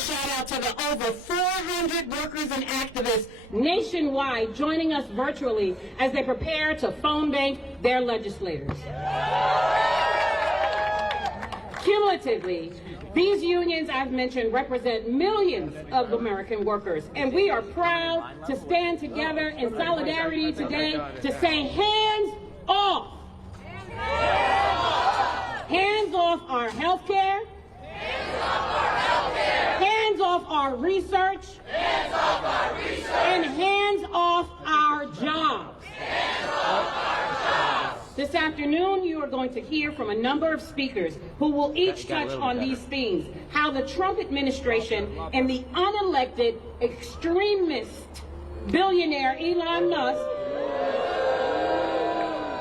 shout out to the over 400 workers and activists nationwide joining us virtually as they prepare to phone bank their legislators. Cumulatively, these unions I've mentioned represent millions of American workers, and we are proud to stand together in solidarity today to say hands off. Hands off our health care. Hands off our research. And hands off our jobs. This afternoon, you are going to hear from a number of speakers who will each touch on these themes, how the Trump administration and the unelected extremist billionaire Elon Musk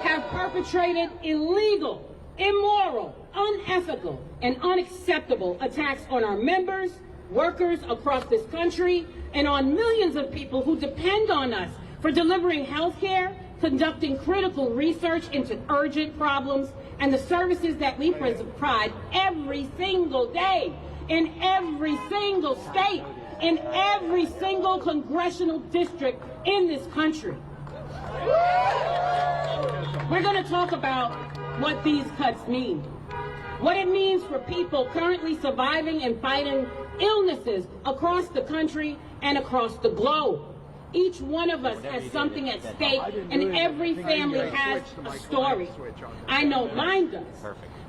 have perpetrated illegal, immoral, unethical, and unacceptable attacks on our members, workers across this country, and on millions of people who depend on us for delivering health care, conducting critical research into urgent problems, and the services that we provide every single day in every single state, in every single congressional district in this country. We're going to talk about what these cuts mean, what it means for people currently surviving and fighting illnesses across the country and across the globe. Each one of us has something at stake, and every family has a story. I know mine does.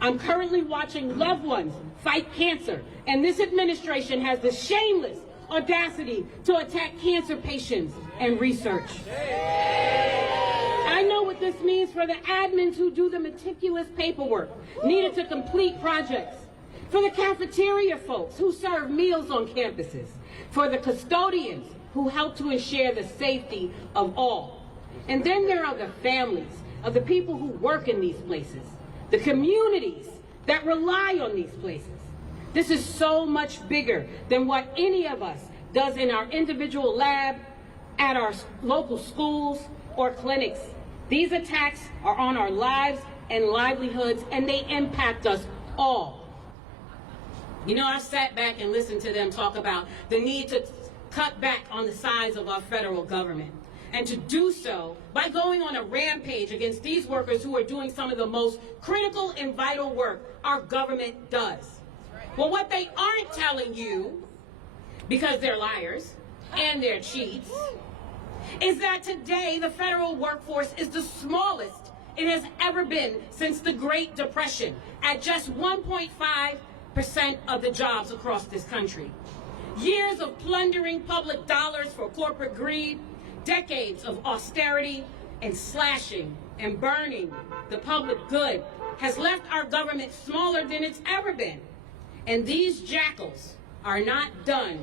I'm currently watching loved ones fight cancer, and this administration has the shameless audacity to attack cancer patients and research. I know what this means for the admins who do the meticulous paperwork needed to complete projects, for the cafeteria folks who serve meals on campuses, for the custodians who help to ensure the safety of all. And then there are the families of the people who work in these places, the communities that rely on these places. This is so much bigger than what any of us does in our individual lab, at our local schools, or clinics. These attacks are on our lives and livelihoods, and they impact us all. You know, I sat back and listened to them talk about the need to cut back on the size of our federal government, and to do so by going on a rampage against these workers who are doing some of the most critical and vital work our government does. Well, what they aren't telling you, because they're liars and they're cheats, is that today the federal workforce is the smallest it has ever been since the Great Depression, at just 1.5% of the jobs across this country. Years of plundering public dollars for corporate greed, decades of austerity and slashing and burning the public good has left our government smaller than it's ever been. And these jackals are not done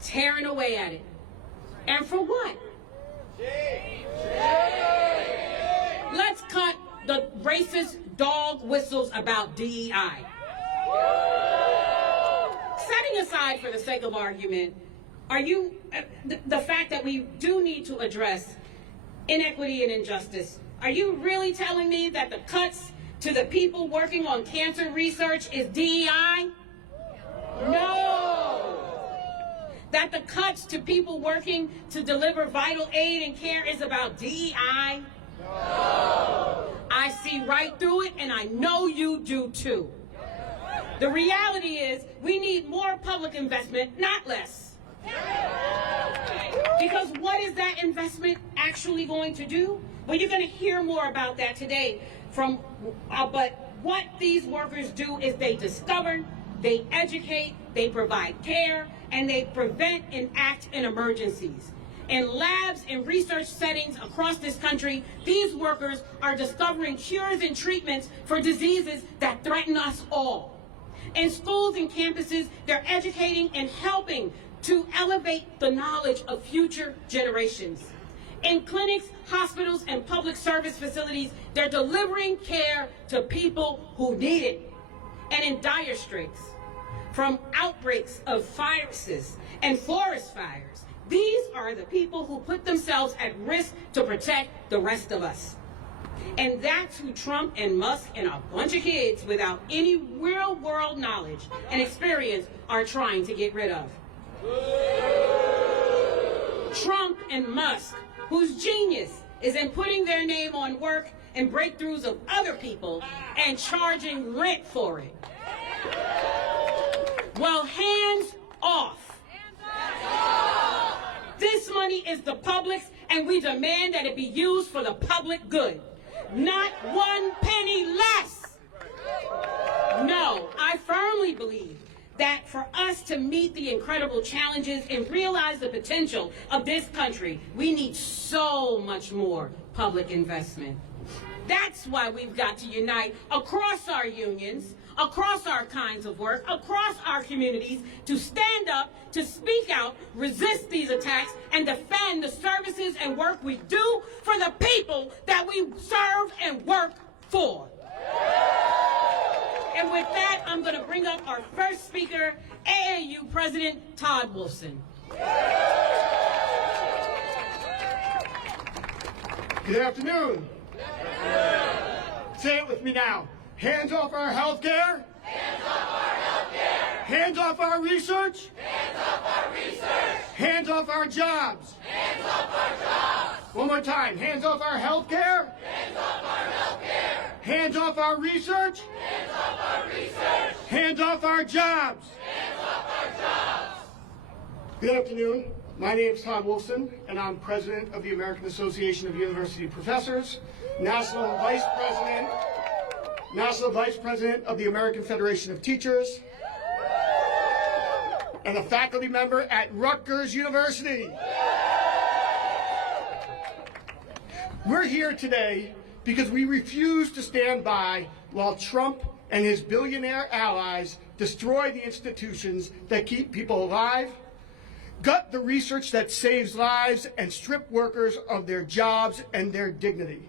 tearing away at it. And for what? Let's cut the racist dog whistles about DEI. Setting aside for the sake of argument, the fact that we do need to address inequity and injustice, are you really telling me that the cuts to the people working on cancer research is DEI? No. That the cuts to people working to deliver vital aid and care is about DEI? No. I see right through it, and I know you do too. The reality is we need more public investment, not less. Because what is that investment actually going to do? Well, you're going to hear more about that today but what these workers do is they discover, they educate, they provide care, and they prevent and act in emergencies. In labs and research settings across this country, these workers are discovering cures and treatments for diseases that threaten us all. In schools and campuses, they're educating and helping to elevate the knowledge of future generations. In clinics, hospitals, and public service facilities, they're delivering care to people who need it. And in dire straits, from outbreaks of viruses and forest fires, these are the people who put themselves at risk to protect the rest of us. And that's who Trump and Musk and a bunch of kids without any real-world knowledge and experience are trying to get rid of. Trump and Musk, whose genius is in putting their name on work and breakthroughs of other people and charging rent for it. Well, hands off. This money is the public's, and we demand that it be used for the public good. Not 1 penny less. No, I firmly believe that for us to meet the incredible challenges and realize the potential of this country, we need so much more public investment. That's why we've got to unite across our unions, across our kinds of work, across our communities, to stand up, to speak out, resist these attacks, and defend the services and work we do for the people that we serve and work for. And with that, I'm going to bring up our first speaker, AAU President Todd Wolfson. Good afternoon. Say it with me now. Hands off our health care. Hands off our health care. Hands off our research. Hands off our research. Hands off our jobs. Hands off our jobs. One more time. Hands off our health care. Hands off our health care. Hands off our research. Hands off our research. Hands off our jobs. Hands off our jobs. Good afternoon. My name is Todd Wolfson, and I'm president of the American Association of University Professors, National Vice President of the American Federation of Teachers, and a faculty member at Rutgers University. We're here today because we refuse to stand by while Trump and his billionaire allies destroy the institutions that keep people alive, gut the research that saves lives, and strip workers of their jobs and their dignity.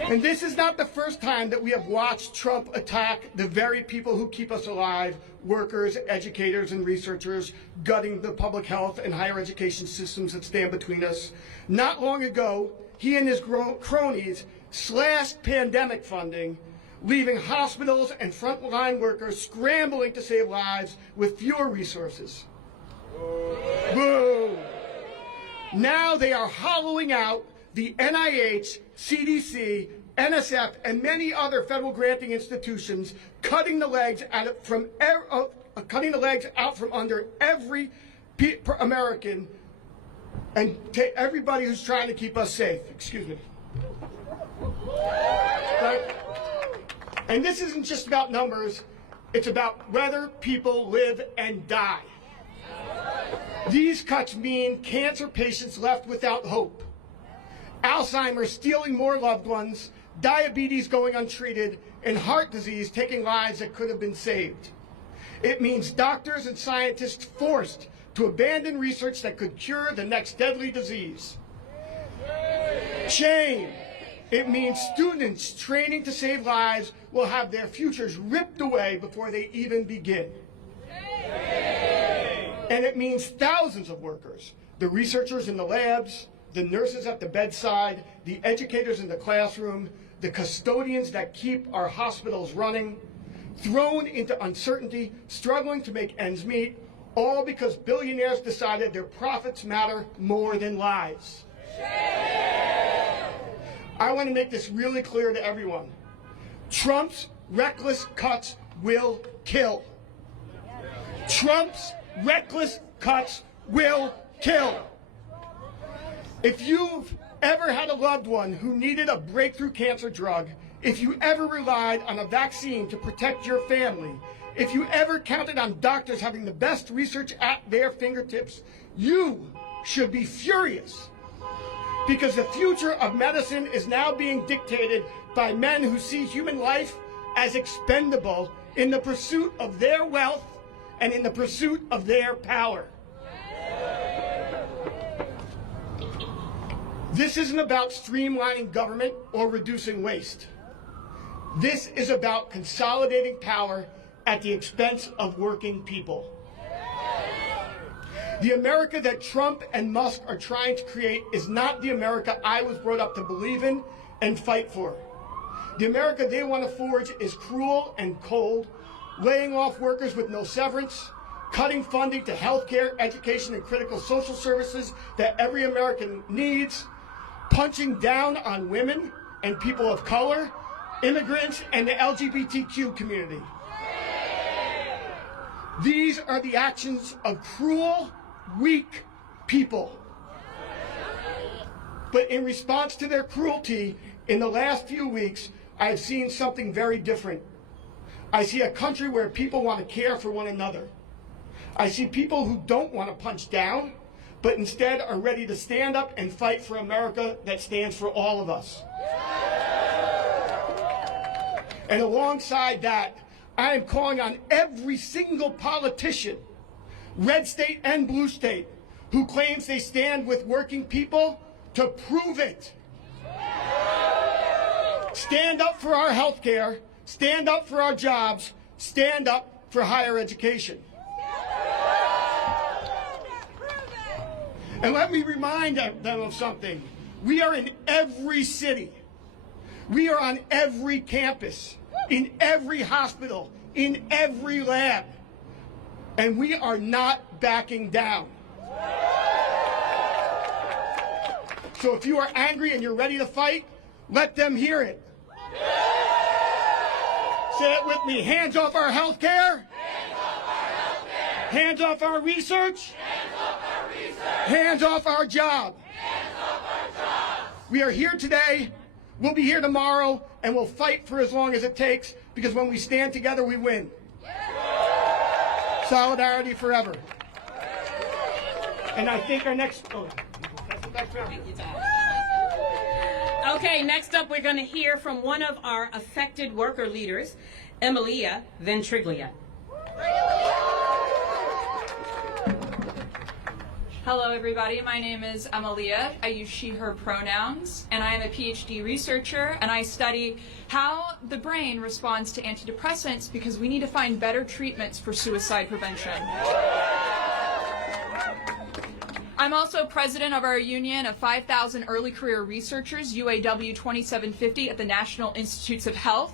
And this is not the first time that we have watched Trump attack the very people who keep us alive, workers, educators, and researchers, gutting the public health and higher education systems that stand between us. Not long ago, he and his cronies slashed pandemic funding, leaving hospitals and frontline workers scrambling to save lives with fewer resources. Boo! Now they are hollowing out the NIH, CDC, NSF, and many other federal granting institutions, cutting the legs out from under every American and everybody who's trying to keep us safe. Excuse me. And this isn't just about numbers, it's about whether people live and die. These cuts mean cancer patients left without hope, Alzheimer's stealing more loved ones, diabetes going untreated, and heart disease taking lives that could have been saved. It means doctors and scientists forced to abandon research that could cure the next deadly disease. Shame. It means students training to save lives will have their futures ripped away before they even begin. And it means thousands of workers, the researchers in the labs, the nurses at the bedside, the educators in the classroom, the custodians that keep our hospitals running, thrown into uncertainty, struggling to make ends meet, all because billionaires decided their profits matter more than lives. I want to make this really clear to everyone. Trump's reckless cuts will kill. Trump's reckless cuts will kill. If you've ever had a loved one who needed a breakthrough cancer drug, if you ever relied on a vaccine to protect your family, if you ever counted on doctors having the best research at their fingertips, you should be furious. Because the future of medicine is now being dictated by men who see human life as expendable in the pursuit of their wealth and in the pursuit of their power. This isn't about streamlining government or reducing waste. This is about consolidating power at the expense of working people. The America that Trump and Musk are trying to create is not the America I was brought up to believe in and fight for. The America they want to forge is cruel and cold, laying off workers with no severance, cutting funding to health care, education, and critical social services that every American needs, punching down on women and people of color, immigrants, and the LGBTQ community. These are the actions of cruel, weak people. But in response to their cruelty, in the last few weeks, I have seen something very different. I see a country where people want to care for one another. I see people who don't want to punch down, but instead are ready to stand up and fight for America that stands for all of us. And alongside that, I am calling on every single politician, red state and blue state, who claims they stand with working people to prove it. Stand up for our health care, stand up for our jobs, stand up for higher education. And let me remind them of something. We are in every city. We are on every campus, in every hospital, in every lab. And we are not backing down. So if you are angry and you're ready to fight, let them hear it. Say it with me. Hands off our health care. Hands off our research. Hands off our job. We are here today, we'll be here tomorrow, and we'll fight for as long as it takes, because when we stand together, we win. Solidarity forever. And I think our next... Oh, that's the next round. Okay, next up we're going to hear from one of our affected worker leaders, Amalia Ventriglia. Hello everybody, my name is Amalia. I use she, her pronouns, and I am a PhD researcher, and I study how the brain responds to antidepressants because we need to find better treatments for suicide prevention. I'm also president of our union of 5,000 early career researchers, UAW 2750 at the National Institutes of Health.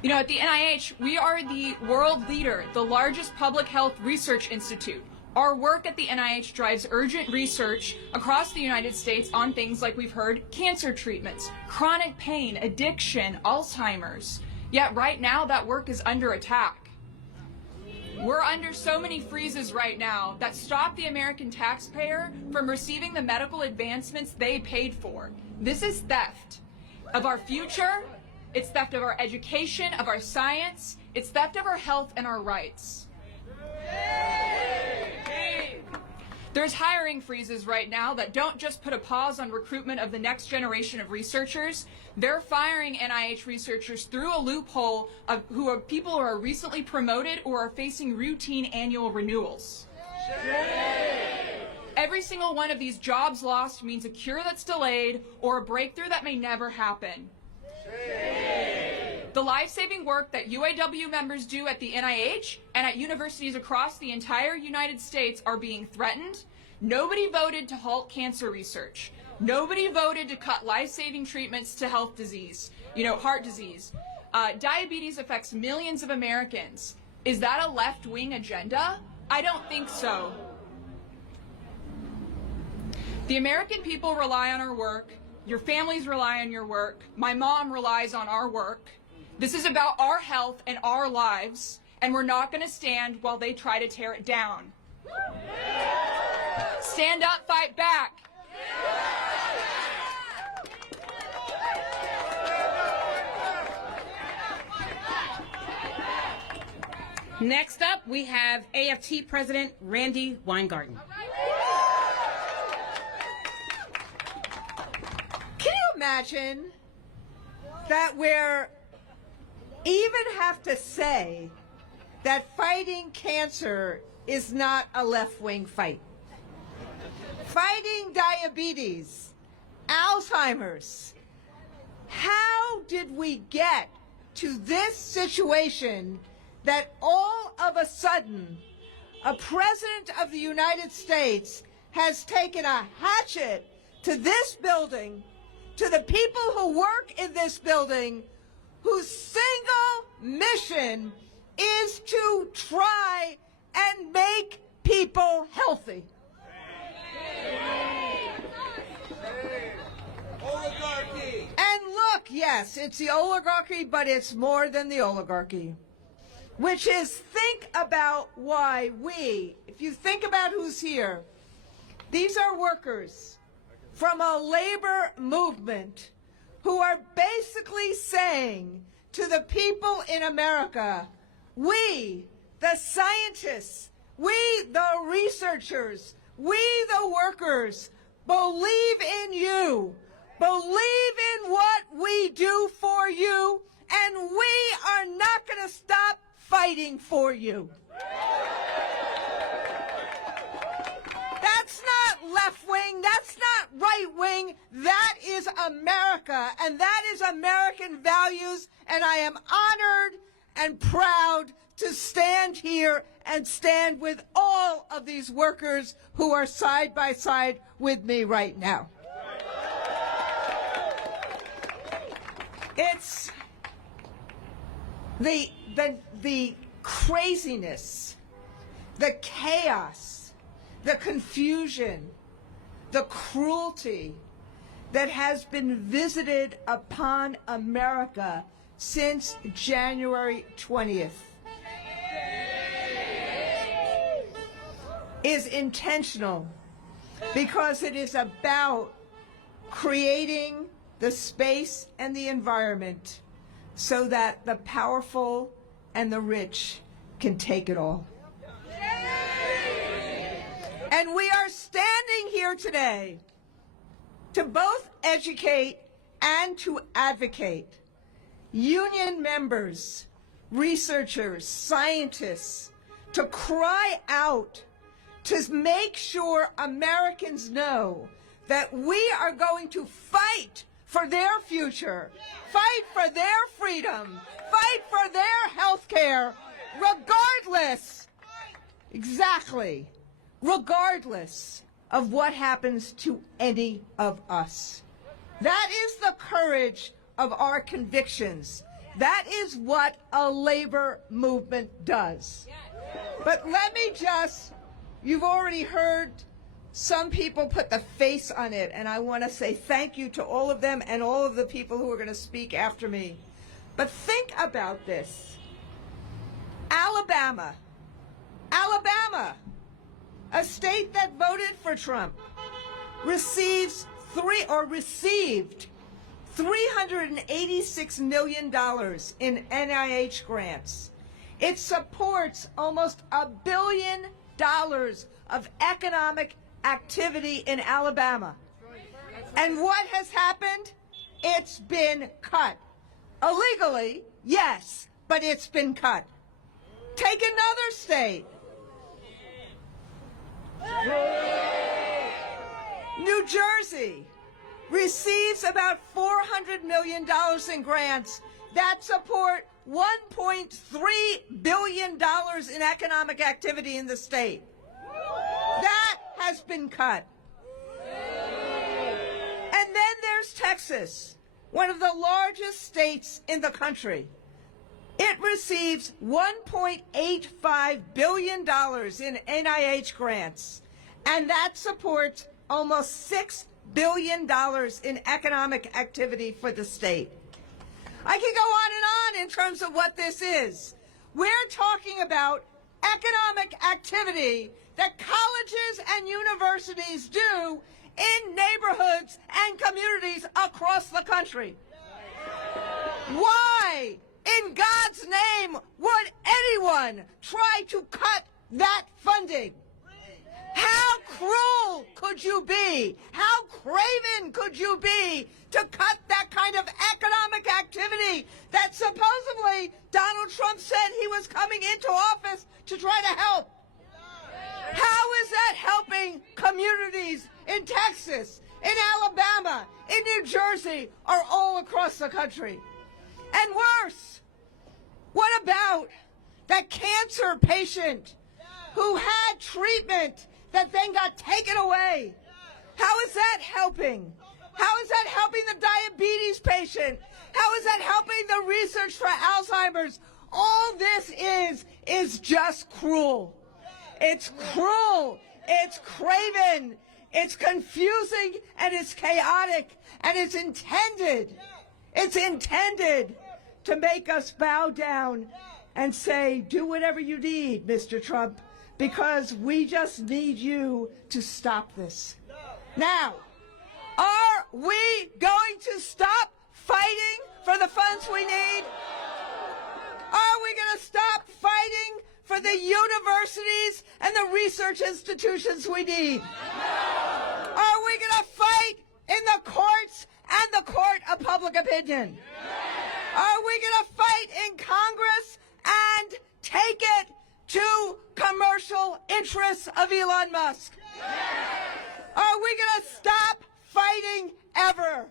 You know, at the NIH, we are the world leader, the largest public health research institute. Our work at the NIH drives urgent research across the United States on things like we've heard, cancer treatments, chronic pain, addiction, Alzheimer's. Yet right now, that work is under attack. We're under so many freezes right now that stop the American taxpayer from receiving the medical advancements they paid for. This is theft of our future. It's theft of our education, of our science. It's theft of our health and our rights. There's hiring freezes right now that don't just put a pause on recruitment of the next generation of researchers. They're firing NIH researchers through a loophole of people who are recently promoted or are facing routine annual renewals. Every single one of these jobs lost means a cure that's delayed or a breakthrough that may never happen. The life-saving work that UAW members do at the NIH and at universities across the entire United States are being threatened. Nobody voted to halt cancer research. Nobody voted to cut life-saving treatments to heart disease. Diabetes affects millions of Americans. Is that a left-wing agenda? I don't think so. The American people rely on our work. Your families rely on your work. My mom relies on our work. This is about our health and our lives, and we're not going to stand while they try to tear it down. Stand up, fight back. Next up, we have AFT President Randi Weingarten. Can you imagine that we're even have to say that fighting cancer is not a left-wing fight? Fighting diabetes, Alzheimer's. How did we get to this situation that all of a sudden a president of the United States has taken a hatchet to this building, to the people who work in this building, whose single mission is to try and make people healthy. Oligarchy. And look, yes, it's the oligarchy, but it's more than the oligarchy, which is think about why we, if you think about who's here, these are workers from a labor movement who are basically saying to the people in America, we, the scientists, we, the researchers, we, the workers, believe in you, believe in what we do for you, and we are not going to stop fighting for you. That's not left wing, that's not right wing, that is America, and that is American values, and I am honored and proud to stand here and stand with all of these workers who are side by side with me right now. It's the craziness, the chaos, the confusion, the cruelty that has been visited upon America since January 20th is intentional, because it is about creating the space and the environment so that the powerful and the rich can take it all. And we are standing here today to both educate and to advocate. Union members, researchers, scientists, to cry out, to make sure Americans know that we are going to fight for their future, fight for their freedom, fight for their health care, regardless, exactly, regardless of what happens to any of us. That is the courage of our convictions. That is what a labor movement does. But let me just, you've already heard some people put the face on it, and I want to say thank you to all of them and all of the people who are going to speak after me. But think about this. Alabama, a state that voted for Trump, received $386 million in NIH grants. It supports almost $1 billion of economic activity in Alabama. And what has happened? It's been cut. Illegally, yes, but it's been cut. Take another state. New Jersey receives about $400 million in grants that support $1.3 billion in economic activity in the state. That has been cut. And then there's Texas, one of the largest states in the country. It receives $1.85 billion in NIH grants, and that supports almost $6 billion in economic activity for the state. I can go on and on in terms of what this is. We're talking about economic activity that colleges and universities do in neighborhoods and communities across the country. Why, in God's name, would anyone try to cut that funding? How cruel could you be? How craven could you be to cut that kind of economic activity that supposedly Donald Trump said he was coming into office to try to help? How is that helping communities in Texas, in Alabama, in New Jersey, or all across the country? And worse, what about that cancer patient who had treatment that then got taken away. How is that helping? How is that helping the diabetes patient? How is that helping the research for Alzheimer's? All this is just cruel. It's cruel. It's craven. It's confusing and it's chaotic and it's intended to make us bow down and say, do whatever you need, Mr. Trump, because we just need you to stop this. Now, are we going to stop fighting for the funds we need? Are we going to stop fighting for the universities and the research institutions we need? Are we going to fight in the courts and the court of public opinion? Are we going to fight in Congress and take it to commercial interests of Elon Musk? Are we going to stop fighting ever?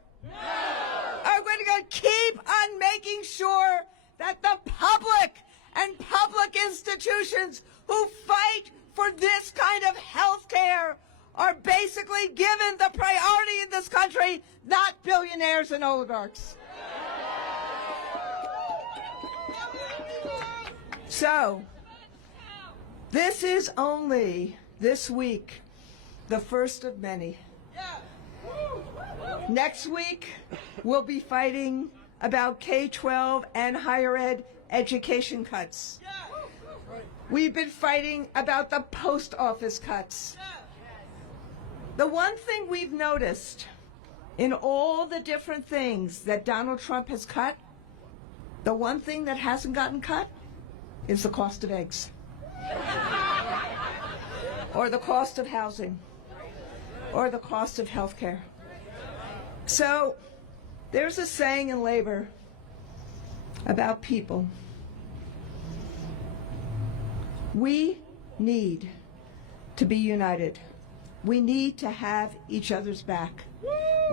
Are we going to keep on making sure that the public and public institutions who fight for this kind of health care are basically given the priority in this country, not billionaires and oligarchs? So, this is only, this week, the first of many. Next week, we'll be fighting about K-12 and higher ed education cuts. We've been fighting about the post office cuts. The one thing we've noticed in all the different things that Donald Trump has cut, the one thing that hasn't gotten cut is the cost of eggs. Or the cost of housing. Or the cost of health care. So, there's a saying in labor about people. We need to be united. We need to have each other's back.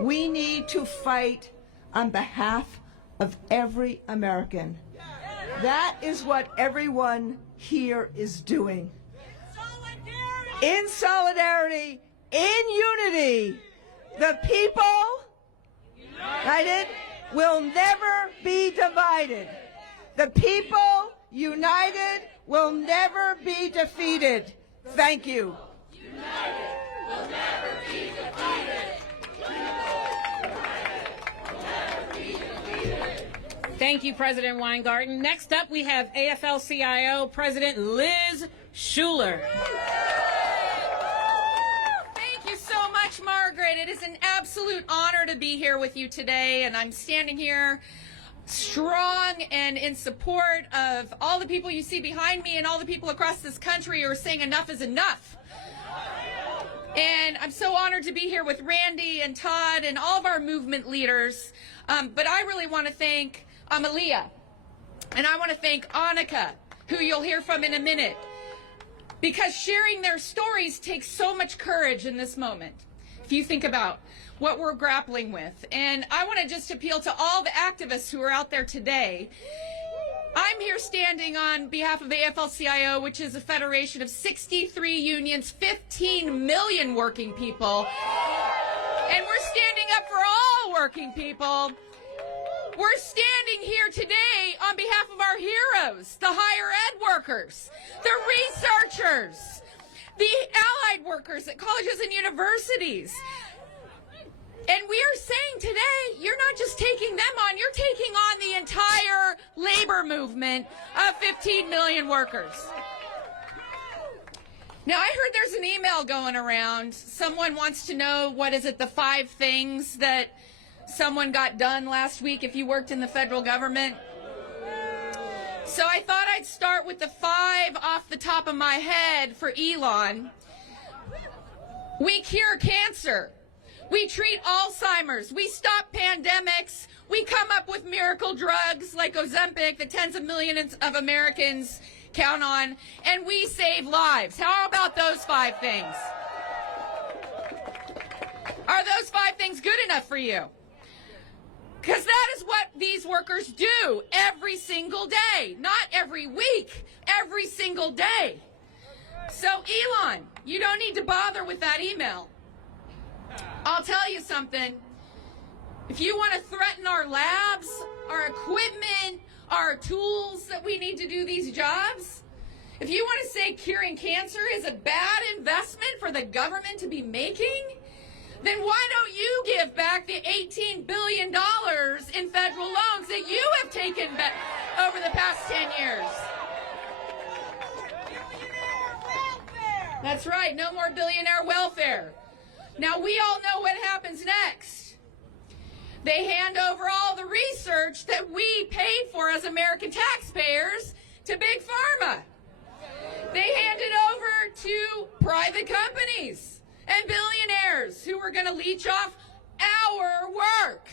We need to fight on behalf of every American. That is what everyone here is doing. In solidarity, in unity, the people united will never be divided. The people united will never be defeated. Thank you. United will never be defeated. Thank you, President Weingarten. Next up, we have AFL-CIO President Liz Schuler. Thank you so much, Margaret. It is an absolute honor to be here with you today, and I'm standing here strong and in support of all the people you see behind me and all the people across this country who are saying enough is enough. And I'm so honored to be here with Randi and Todd and all of our movement leaders. But I really want to thank Amalia, and I want to thank Anuka, who you'll hear from in a minute, because sharing their stories takes so much courage in this moment, if you think about what we're grappling with. And I want to just appeal to all the activists who are out there today. I'm here standing on behalf of AFL-CIO, which is a federation of 63 unions, 15 million working people. And we're standing up for all working people. We're standing here today on behalf of our heroes, the higher ed workers, the researchers, the allied workers at colleges and universities. And we are saying today, you're not just taking them on, you're taking on the entire labor movement of 15 million workers. Now, I heard there's an email going around. Someone wants to know, what is it, the 5 things that someone got done last week if you worked in the federal government? So I thought I'd start with the 5 off the top of my head for Elon. We cure cancer. We treat Alzheimer's. We stop pandemics. We come up with miracle drugs like Ozempic that tens of millions of Americans count on. And we save lives. How about those 5 things? Are those 5 things good enough for you? Because that is what these workers do every single day. Not every week, every single day. So Elon, you don't need to bother with that email. I'll tell you something. If you want to threaten our labs, our equipment, our tools that we need to do these jobs, if you want to say curing cancer is a bad investment for the government to be making, then why don't you give back the $18 billion in federal loans that you have taken back over the past 10 years? That's right, no more billionaire welfare. Now, we all know what happens next. They hand over all the research that we paid for as American taxpayers to Big Pharma. They hand it over to private companies and billionaires who are going to leech off our work.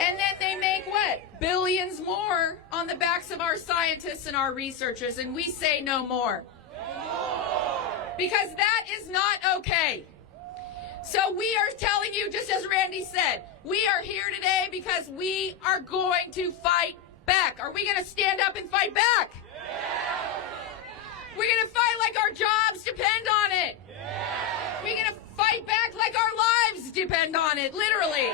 And then they make what? Billions more on the backs of our scientists and our researchers, and we say no more. Because that is not okay. So we are telling you, just as Randi said, we are here today because we are going to fight back. Are we going to stand up and fight back? Yeah. We're going to fight like our jobs depend on it. Yeah. We're going to fight back like our lives depend on it, literally.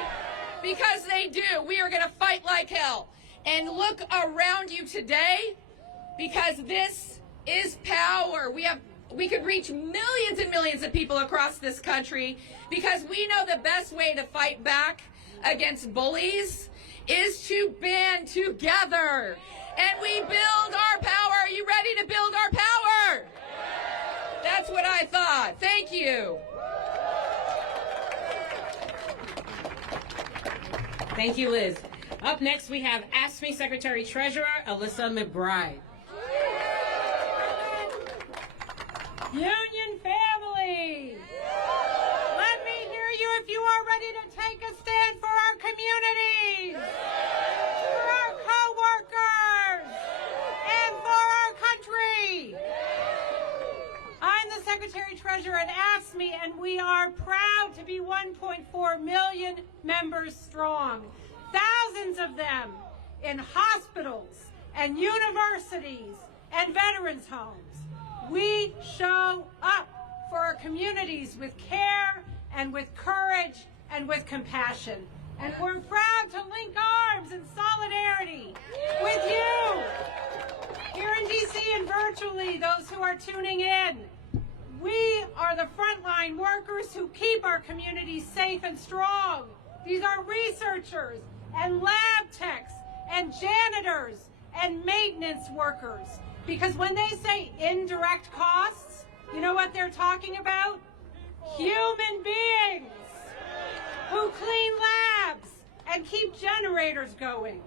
Because they do. We are going to fight like hell. And look around you today, because this is power. We could reach millions and millions of people across this country, because we know the best way to fight back against bullies is to band together. And we build our power. Are you ready to build our power? That's what I thought. Thank you. Thank you, Liz. Up next, we have AFT Secretary-Treasurer Alyssa McBride. Union family, let me hear you if you are ready to take a stand for our communities, for our co-workers, and for our country. I'm the Secretary-Treasurer at AFSCME, and we are proud to be 1.4 million members strong, thousands of them in hospitals and universities and veterans' homes. We show up for our communities with care and with courage and with compassion. And we're proud to link arms in solidarity with you here in DC and virtually, those who are tuning in. We are the frontline workers who keep our communities safe and strong. These are researchers and lab techs and janitors and maintenance workers. Because when they say indirect costs, you know what they're talking about? Human beings who clean labs and keep generators going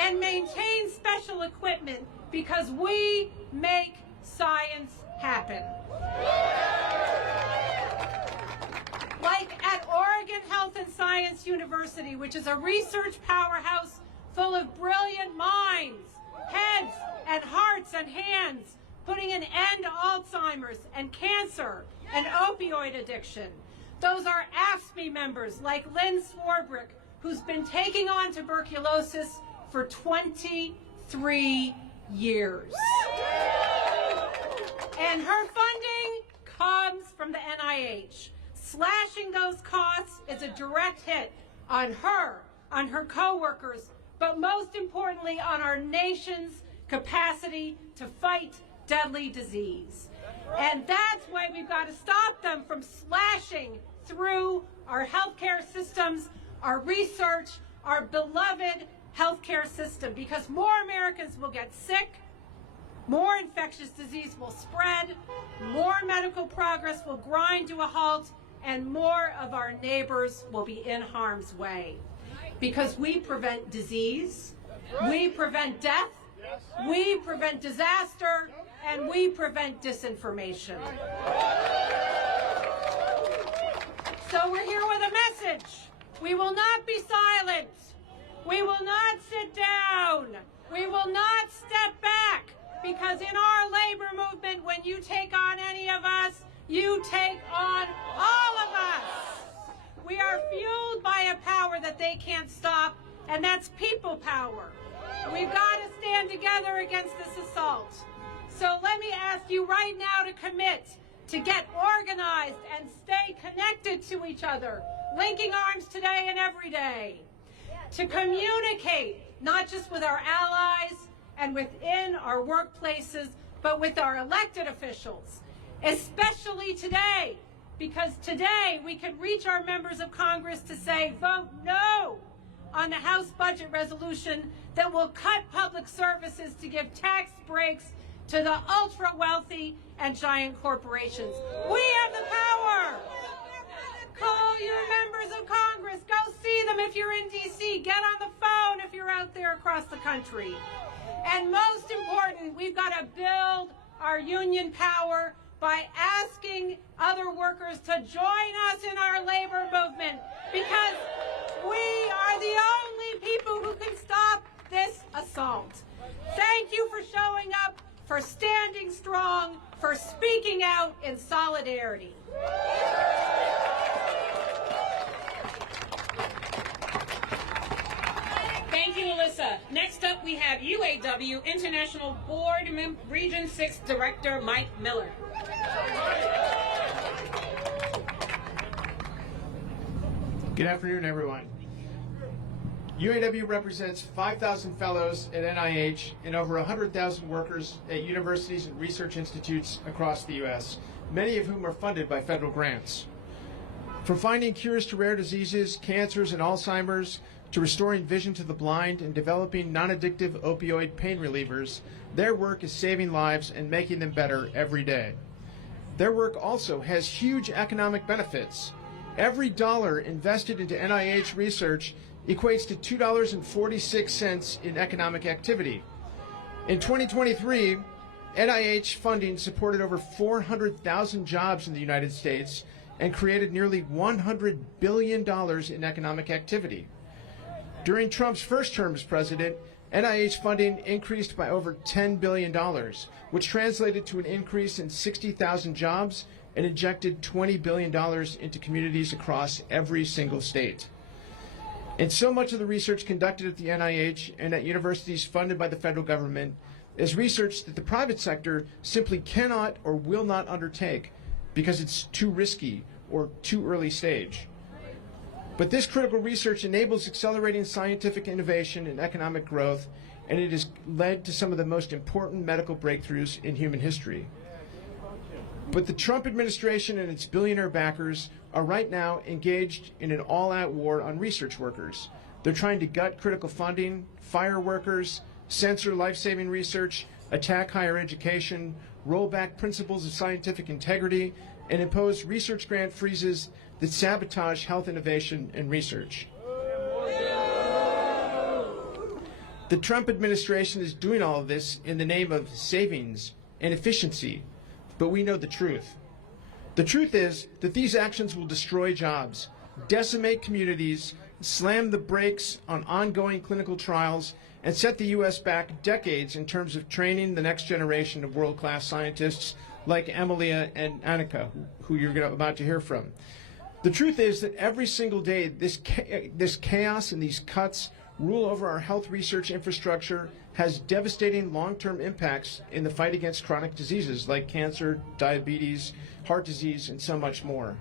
and maintain special equipment, because we make science happen. Like at Oregon Health and Science University, which is a research powerhouse full of brilliant minds, heads and hearts and hands, putting an end to Alzheimer's and cancer and opioid addiction. Those are AFSCME members like Lynn Swarbrick, who's been taking on tuberculosis for 23 years. And her funding comes from the NIH. Slashing those costs is a direct hit on her co-workers, but most importantly on our nation's capacity to fight deadly disease. And that's why we've got to stop them from slashing through our healthcare systems, our research, our beloved healthcare system, because more Americans will get sick, more infectious disease will spread, more medical progress will grind to a halt, and more of our neighbors will be in harm's way. Because we prevent disease, we prevent death, we prevent disaster, and we prevent disinformation. So we're here with a message. We will not be silent. We will not sit down. We will not step back, because in our labor movement, when you take on any of us, you take on all of us. We are fueled by a power that they can't stop, and that's people power. We've got to stand together against this assault. So let me ask you right now to commit to get organized and stay connected to each other, linking arms today and every day, to communicate not just with our allies and within our workplaces, but with our elected officials, especially today, because today we can reach our members of Congress to say, vote no on the House budget resolution that will cut public services to give tax breaks to the ultra-wealthy and giant corporations. We have the power. Call your members of Congress. Go see them if you're in D.C. Get on the phone if you're out there across the country. And most important, we've got to build our union power by asking other workers to join us in our labor movement, because we are the only people who can stop this assault. Thank you for showing up, for standing strong, for speaking out in solidarity. Thank you, Alyssa. Next up, we have UAW International Board Region 6 Director Mike Miller. Good afternoon, everyone. UAW represents 5,000 fellows at NIH and over 100,000 workers at universities and research institutes across the U.S., many of whom are funded by federal grants. From finding cures to rare diseases, cancers, and Alzheimer's, to restoring vision to the blind and developing non-addictive opioid pain relievers, their work is saving lives and making them better every day. Their work also has huge economic benefits. Every dollar invested into NIH research equates to $2.46 in economic activity. In 2023, NIH funding supported over 400,000 jobs in the United States and created nearly $100 billion in economic activity. During Trump's first term as president, NIH funding increased by over $10 billion, which translated to an increase in 60,000 jobs and injected $20 billion into communities across every single state. And so much of the research conducted at the NIH and at universities funded by the federal government is research that the private sector simply cannot or will not undertake because it's too risky or too early stage. But this critical research enables accelerating scientific innovation and economic growth, and it has led to some of the most important medical breakthroughs in human history. But the Trump administration and its billionaire backers are right now engaged in an all-out war on research workers. They're trying to gut critical funding, fire workers, censor life-saving research, attack higher education, roll back principles of scientific integrity, and impose research grant freezes that sabotage health innovation and research. The Trump administration is doing all of this in the name of savings and efficiency, but we know the truth. The truth is that these actions will destroy jobs, decimate communities, slam the brakes on ongoing clinical trials, and set the U.S. back decades in terms of training the next generation of world-class scientists like Amalia and Anuka, who you're about to hear from. The truth is that every single day, this chaos and these cuts rule over our health research infrastructure, has devastating long-term impacts in the fight against chronic diseases like cancer, diabetes, heart disease, and so much more.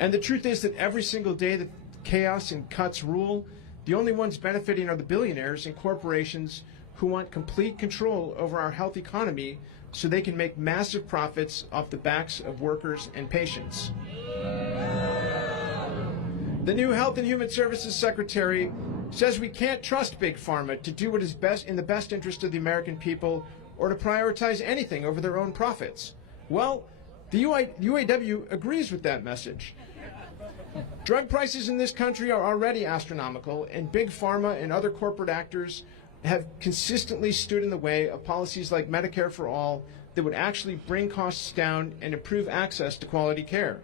And the truth is that every single day that chaos and cuts rule, the only ones benefiting are the billionaires and corporations who want complete control over our health economy so they can make massive profits off the backs of workers and patients. The new Health and Human Services Secretary says we can't trust Big Pharma to do what is best in the best interest of the American people or to prioritize anything over their own profits. Well, the UAW agrees with that message. Drug prices in this country are already astronomical, and Big Pharma and other corporate actors have consistently stood in the way of policies like Medicare for All that would actually bring costs down and improve access to quality care.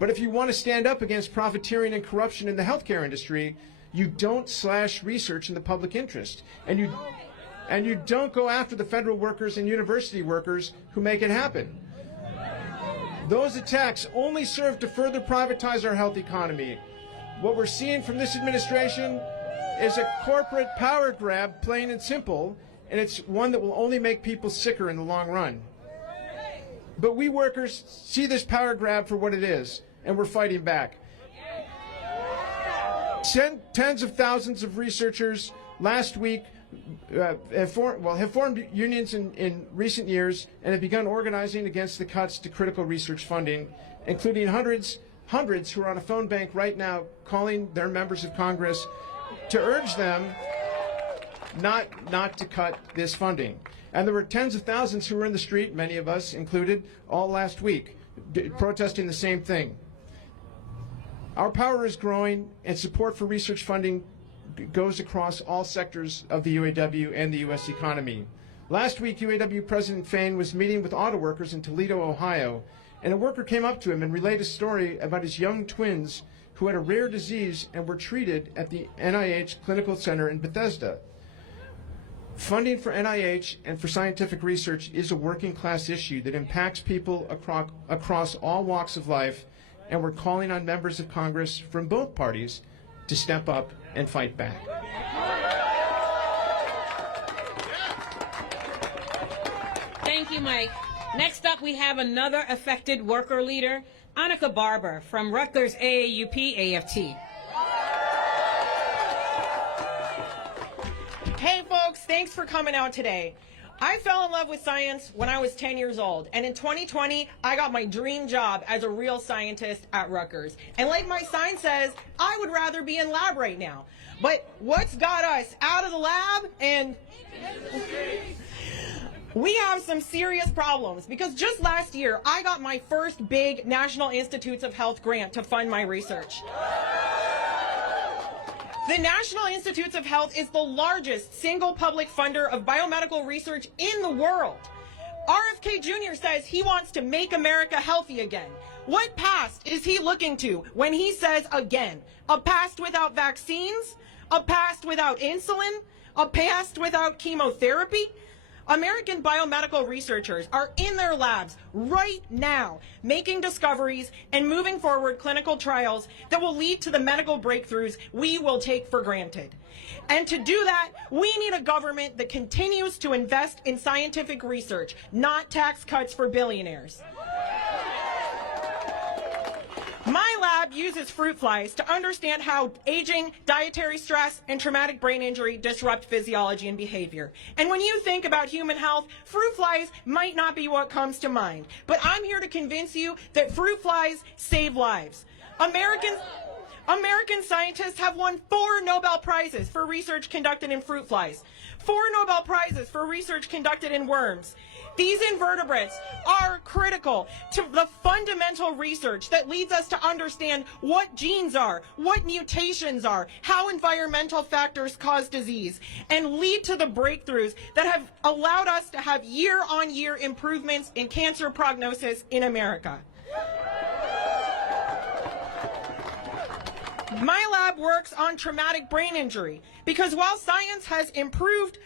But if you want to stand up against profiteering and corruption in the healthcare industry, you don't slash research in the public interest, and you don't go after the federal workers and university workers who make it happen. Those attacks only serve to further privatize our health economy. What we're seeing from this administration is a corporate power grab, plain and simple, and it's one that will only make people sicker in the long run. But we workers see this power grab for what it is, and we're fighting back. Tens of thousands of researchers last week have formed unions in recent years and have begun organizing against the cuts to critical research funding, including hundreds who are on a phone bank right now calling their members of Congress to urge them not to cut this funding. And there were tens of thousands who were in the street, many of us included, all last week, protesting the same thing. Our power is growing, and support for research funding goes across all sectors of the UAW and the U.S. economy. Last week, UAW President Fain was meeting with auto workers in Toledo, Ohio, and a worker came up to him and relayed a story about his young twins who had a rare disease and were treated at the NIH Clinical Center in Bethesda. Funding for NIH and for scientific research is a working class issue that impacts people across all walks of life, and we're calling on members of Congress from both parties to step up and fight back. Thank you, Mike. Next up, we have another affected worker leader, Anuka Barber from Rutgers AAUP AFT. Hey folks, thanks for coming out today. I fell in love with science when I was 10 years old, and in 2020, I got my dream job as a real scientist at Rutgers. And like my sign says, I would rather be in lab right now. But what's got us out of the lab? And we have some serious problems, because just last year, I got my first big National Institutes of Health grant to fund my research. The National Institutes of Health is the largest single public funder of biomedical research in the world. RFK Jr. says he wants to make America healthy again. What past is he looking to when he says again? A past without vaccines? A past without insulin? A past without chemotherapy? American biomedical researchers are in their labs right now making discoveries and moving forward clinical trials that will lead to the medical breakthroughs we will take for granted. And to do that, we need a government that continues to invest in scientific research, not tax cuts for billionaires. My lab uses fruit flies to understand how aging, dietary stress, and traumatic brain injury disrupt physiology and behavior. And when you think about human health, fruit flies might not be what comes to mind. But I'm here to convince you that fruit flies save lives. American scientists have won 4 Nobel Prizes for research conducted in fruit flies, 4 Nobel Prizes for research conducted in worms. These invertebrates are critical to the fundamental research that leads us to understand what genes are, what mutations are, how environmental factors cause disease, and lead to the breakthroughs that have allowed us to have year-on-year improvements in cancer prognosis in America. My lab works on traumatic brain injury because while science has improved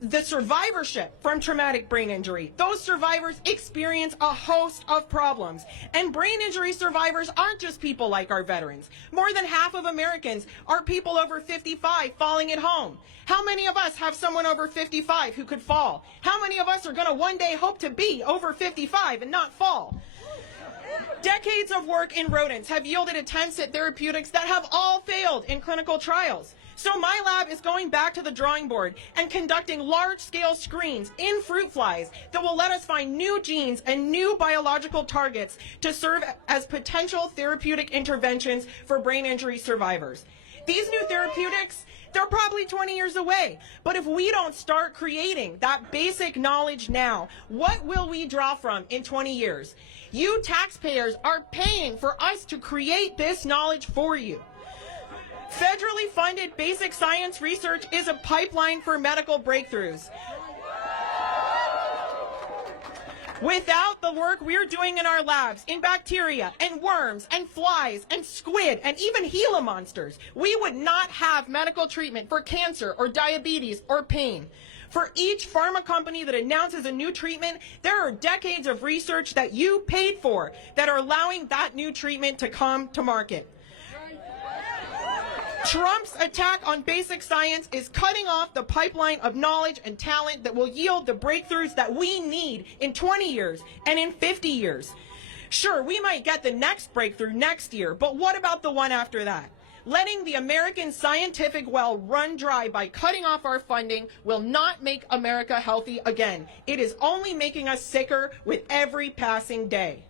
the survivorship from traumatic brain injury, those survivors experience a host of problems. And brain injury survivors aren't just people like our veterans. More than half of Americans are people over 55 falling at home. How many of us have someone over 55 who could fall? How many of us are going to one day hope to be over 55 and not fall? Decades of work in rodents have yielded attempts at therapeutics that have all failed in clinical trials. So my lab is going back to the drawing board and conducting large-scale screens in fruit flies that will let us find new genes and new biological targets to serve as potential therapeutic interventions for brain injury survivors. These new therapeutics, they're probably 20 years away. But if we don't start creating that basic knowledge now, what will we draw from in 20 years? You taxpayers are paying for us to create this knowledge for you. Federally funded basic science research is a pipeline for medical breakthroughs. Without the work we're doing in our labs, in bacteria and worms and flies and squid and even Gila monsters, we would not have medical treatment for cancer or diabetes or pain. For each pharma company that announces a new treatment, there are decades of research that you paid for that are allowing that new treatment to come to market. Trump's attack on basic science is cutting off the pipeline of knowledge and talent that will yield the breakthroughs that we need in 20 years and in 50 years. Sure, we might get the next breakthrough next year, but what about the one after that? Letting the American scientific well run dry by cutting off our funding will not make America healthy again. It is only making us sicker with every passing day.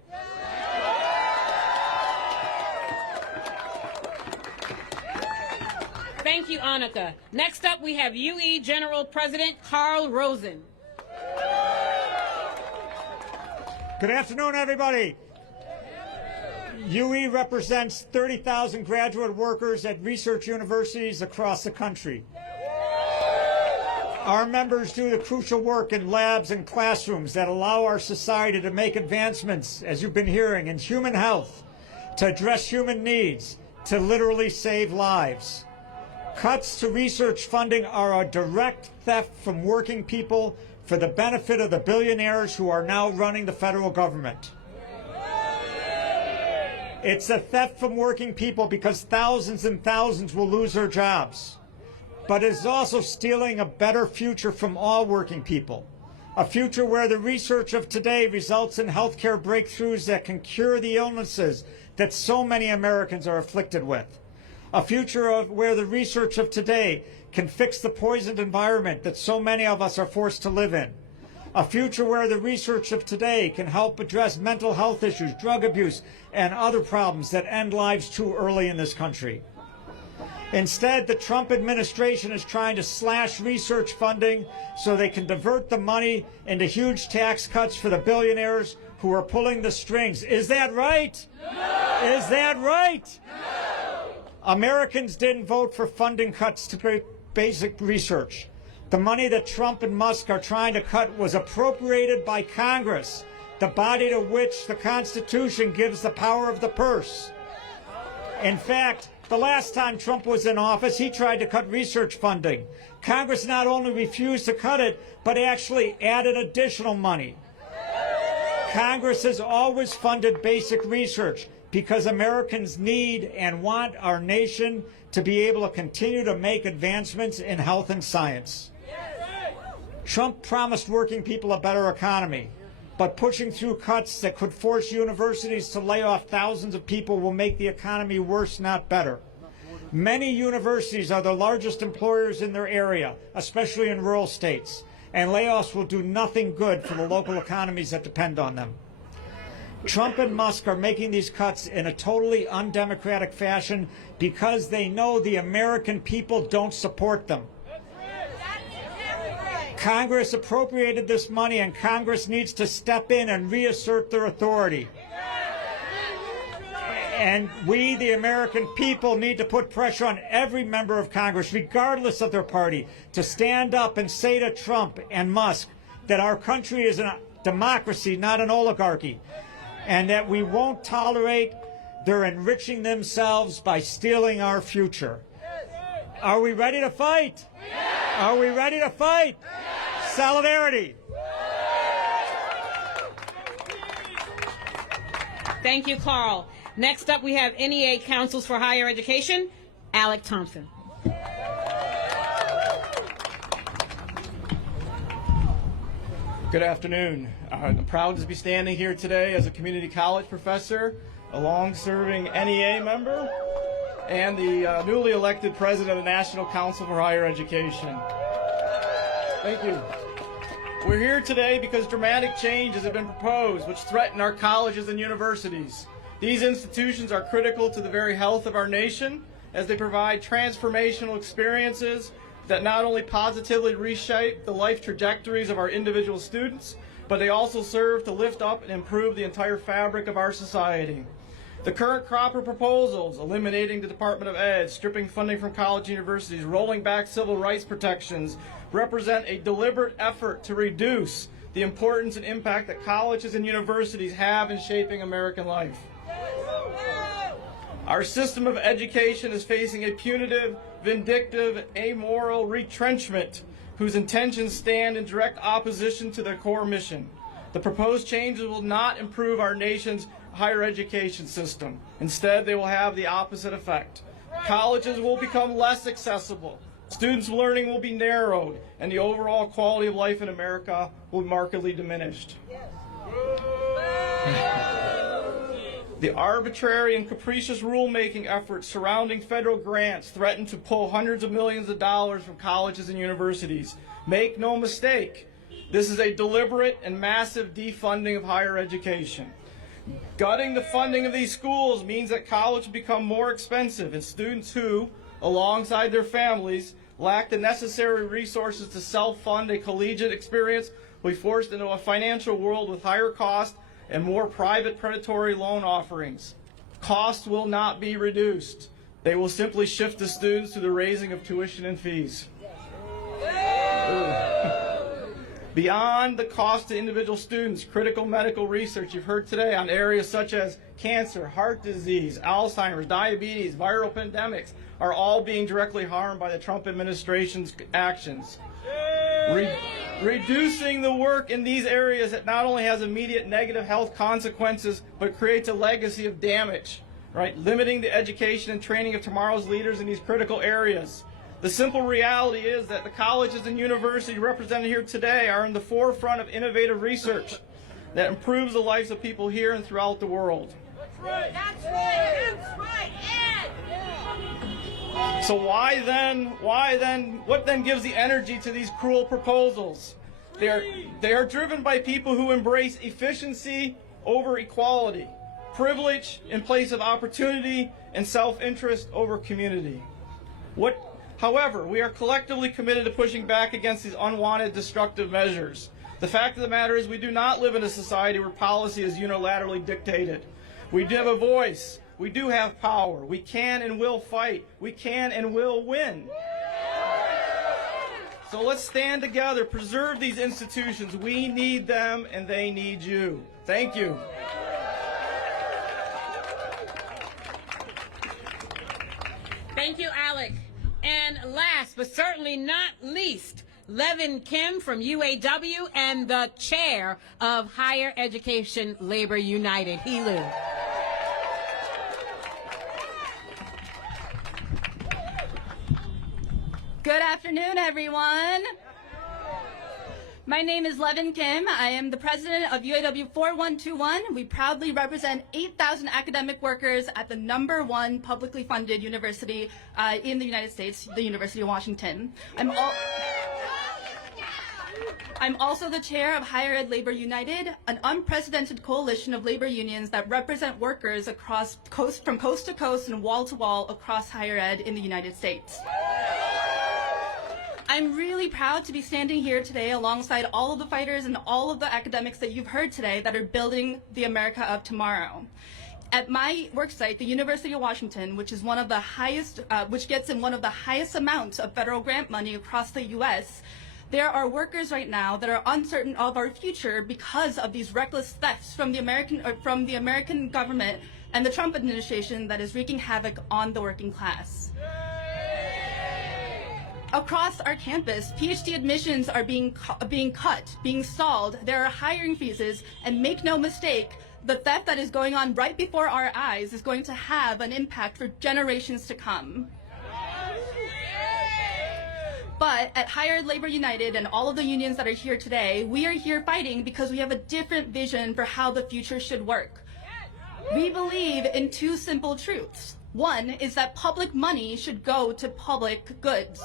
Thank you, Anuka. Next up, we have UE General President Carl Rosen. Good afternoon, everybody. UE represents 30,000 graduate workers at research universities across the country. Our members do the crucial work in labs and classrooms that allow our society to make advancements, as you've been hearing, in human health, to address human needs, to literally save lives. Cuts to research funding are a direct theft from working people for the benefit of the billionaires who are now running the federal government. It's a theft from working people because thousands and thousands will lose their jobs. But it is also stealing a better future from all working people. A future where the research of today results in healthcare breakthroughs that can cure the illnesses that so many Americans are afflicted with. A future where the research of today can fix the poisoned environment that so many of us are forced to live in. A future where the research of today can help address mental health issues, drug abuse, and other problems that end lives too early in this country. Instead, the Trump administration is trying to slash research funding so they can divert the money into huge tax cuts for the billionaires who are pulling the strings. Is that right? No! Is that right? No! Americans didn't vote for funding cuts to basic research. The money that Trump and Musk are trying to cut was appropriated by Congress, the body to which the Constitution gives the power of the purse. In fact, the last time Trump was in office, he tried to cut research funding. Congress not only refused to cut it, but actually added additional money. Congress has always funded basic research because Americans need and want our nation to be able to continue to make advancements in health and science. Trump promised working people a better economy, but pushing through cuts that could force universities to lay off thousands of people will make the economy worse, not better. Many universities are the largest employers in their area, especially in rural states, and layoffs will do nothing good for the local economies that depend on them. Trump and Musk are making these cuts in a totally undemocratic fashion because they know the American people don't support them. Congress appropriated this money, and Congress needs to step in and reassert their authority. And we, the American people, need to put pressure on every member of Congress, regardless of their party, to stand up and say to Trump and Musk that our country is a democracy, not an oligarchy, and that we won't tolerate their enriching themselves by stealing our future. Are we ready to fight? Are we ready to fight? Solidarity. Thank you, Carl. Next up, we have NEA Councils for Higher Education, Alec Thompson. Good afternoon. I'm proud to be standing here today as a community college professor, a long-serving NEA member, and the newly elected president of the National Council for Higher Education. Thank you. We're here today because dramatic changes have been proposed which threaten our colleges and universities. These institutions are critical to the very health of our nation as they provide transformational experiences that not only positively reshape the life trajectories of our individual students, but they also serve to lift up and improve the entire fabric of our society. The current crop of proposals, eliminating the Department of Ed, stripping funding from college universities, rolling back civil rights protections, represent a deliberate effort to reduce the importance and impact that colleges and universities have in shaping American life. Our system of education is facing a punitive, vindictive, amoral retrenchment whose intentions stand in direct opposition to their core mission. The proposed changes will not improve our nation's higher education system. Instead, they will have the opposite effect. Colleges will become less accessible. Students' learning will be narrowed, and the overall quality of life in America will be markedly diminished. The arbitrary and capricious rulemaking efforts surrounding federal grants threaten to pull hundreds of millions of dollars from colleges and universities. Make no mistake, this is a deliberate and massive defunding of higher education. Gutting the funding of these schools means that college will become more expensive, and students who, alongside their families, lack the necessary resources to self-fund a collegiate experience will be forced into a financial world with higher costs and more private predatory loan offerings. Costs will not be reduced. They will simply shift the students to the raising of tuition and fees. Beyond the cost to individual students, critical medical research you've heard today on areas such as cancer, heart disease, Alzheimer's, diabetes, viral pandemics are all being directly harmed by the Trump administration's actions. Reducing the work in these areas that not only has immediate negative health consequences, but creates a legacy of damage, right? Limiting the education and training of tomorrow's leaders in these critical areas. The simple reality is that the colleges and universities represented here today are in the forefront of innovative research that improves the lives of people here and throughout the world. That's right. That's right. That's right. So what then gives the energy to these cruel proposals? They are driven by people who embrace efficiency over equality, privilege in place of opportunity, and self-interest over community. However, we are collectively committed to pushing back against these unwanted destructive measures. The fact of the matter is we do not live in a society where policy is unilaterally dictated. We do have a voice. We do have power. We can and will fight. We can and will win. So let's stand together, preserve these institutions. We need them and they need you. Thank you. Thank you, Alec. And last but certainly not least, Levan Kim from UAW and the chair of Higher Education Labor United, HELU. Good afternoon, everyone. My name is Levan Kim. I am the president of UAW 4121. We proudly represent 8,000 academic workers at the #1 publicly funded university in the United States, the University of Washington. I'm also the chair of Higher Ed Labor United, an unprecedented coalition of labor unions that represent workers from coast to coast and wall to wall across higher ed in the United States. I'm really proud to be standing here today alongside all of the fighters and all of the academics that you've heard today that are building the America of tomorrow. At my worksite, the University of Washington, which is one of the highest, which gets in one of the highest amounts of federal grant money across the U.S., there are workers right now that are uncertain of our future because of these reckless thefts from the American government and the Trump administration that is wreaking havoc on the working class. Across our campus, PhD admissions are being cut, being stalled. There are hiring freezes, and make no mistake, the theft that is going on right before our eyes is going to have an impact for generations to come. But at Higher Ed Labor United and all of the unions that are here today, we are here fighting because we have a different vision for how the future should work. We believe in two simple truths. One is that public money should go to public goods.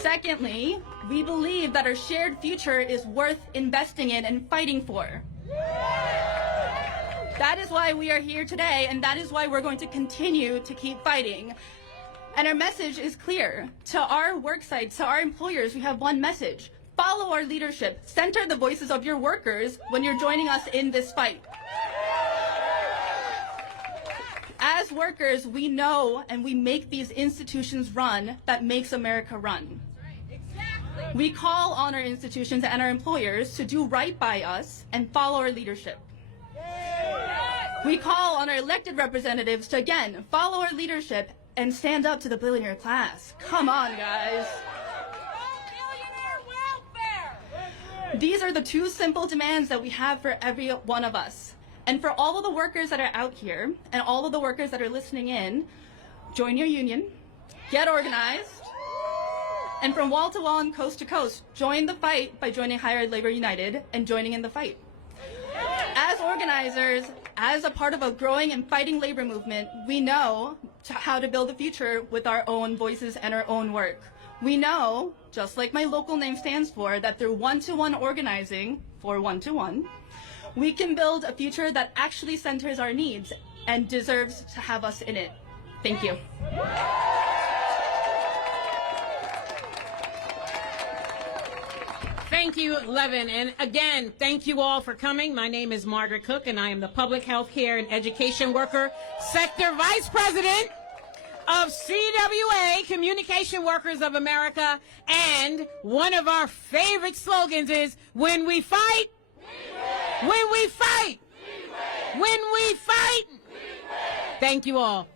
Secondly, we believe that our shared future is worth investing in and fighting for. That is why we are here today, and that is why we're going to continue to keep fighting. And our message is clear. To our work sites, to our employers, we have one message. Follow our leadership. Center the voices of your workers when you're joining us in this fight. As workers, we know and we make these institutions run that makes America run. We call on our institutions and our employers to do right by us and follow our leadership. We call on our elected representatives to, again, follow our leadership and stand up to the billionaire class. Come on, guys. These are the two simple demands that we have for every one of us. And for all of the workers that are out here and all of the workers that are listening in, join your union, get organized, and from wall to wall and coast to coast, join the fight by joining Higher Labor United and joining in the fight. As organizers, as a part of a growing and fighting labor movement, we know how to build a future with our own voices and our own work. We know, just like my local name stands for, that through one-to-one organizing, for one-to-one, we can build a future that actually centers our needs and deserves to have us in it. Thank you. Thank you, Levan. And again, thank you all for coming. My name is Margaret Cook, and I am the Public Health Care and Education Worker Sector Vice President of CWA, Communication Workers of America. And one of our favorite slogans is, when we fight, when we fight, when we fight. Thank you all.